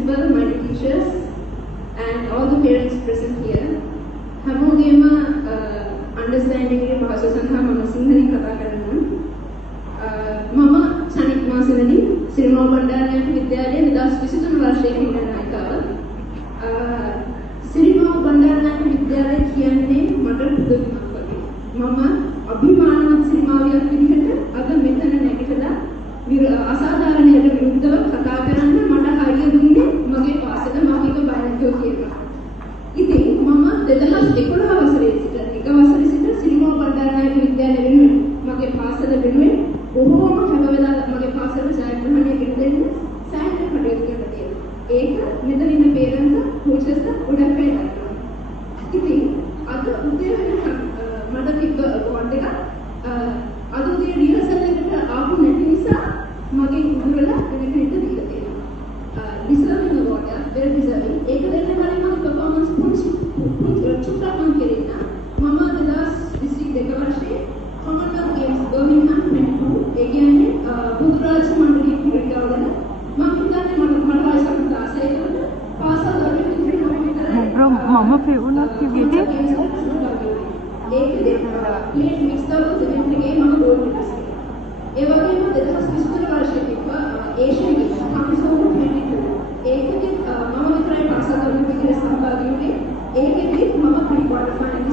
principal, my teachers, and all the parents present here. හැමෝගෙම understanding එකේ භාෂා සඳහා මම සිංහලෙන් කතා කරනවා. මම සනික් මාසෙදී සිරිමා බණ්ඩාරනායක විද්‍යාලයේ 2023 වර්ෂයේ ඉගෙන ගන්නවා. සිරිමා බණ්ඩාරනායක විද්‍යාලය කියන්නේ මට පුදුමයක් වගේ. මම අභිමානවත් සිරිමාවියක් විදිහට අද මෙතන නැගිටලා අසාධාරණයට විරුද්ධව කතා කරන්න මට හරිය දුන්නේ මගේ පාසල මහික බයන්ජෝ කියලා. ඉතින් මම 2011 වසරේ සිට එක වසරේ සිට සිරිමා බණ්ඩාරනායක විද්‍යාලය වෙනුවෙන් මගේ පාසල වෙනුවෙන් බොහෝම හැමවෙලා මගේ පාසල ජයග්‍රහණය කර දෙන්න සෑහෙන කටයුතු කරලා තියෙනවා. ඒක මෙතන ඉන්න පේරන්ට් කොච්චරද උඩට පේනවා. ඉතින් අද උදේ වෙනකන් මට තිබ්බ බොන්ඩ් එක අද උදේ රිහර්සල් එකට ආපු නැති නිසා මගේ උගුරලා වෙන කෙනෙක්ට දීලා තියෙනවා. ඩිසර්විං අවෝඩ් එක very deserving. ඒක දෙන්න කලින් මගේ performance points චුට්ටක් මම කෙරෙන්න. මම 2022 වර්ෂයේ Commonwealth Games Birmingham 22 ඒ කියන්නේ බුදුරාජ මණ්ඩලයේ ක්‍රීඩාවල මම හිතන්නේ මට වයසක් 16 කට පාසල් දරුවෙක් විදිහට මම මම පෙවුනක් කිව්වේ ඒකදී ප්ලේට් මික්ස් කරලා ඉවෙන්ට් එකේ මම ගෝල්ඩ් එකක්. ඒ වගේම 2023 වර්ෂයේ ඒෂියන් ගේම්ස් කම්සෝන් 22 ඒකෙදි මම විතරයි පාසල් දරුවෙක් විදිහට සහභාගී වුණේ. ඒකෙදි මම ප්‍රී ක්වාටර් ෆයිනල්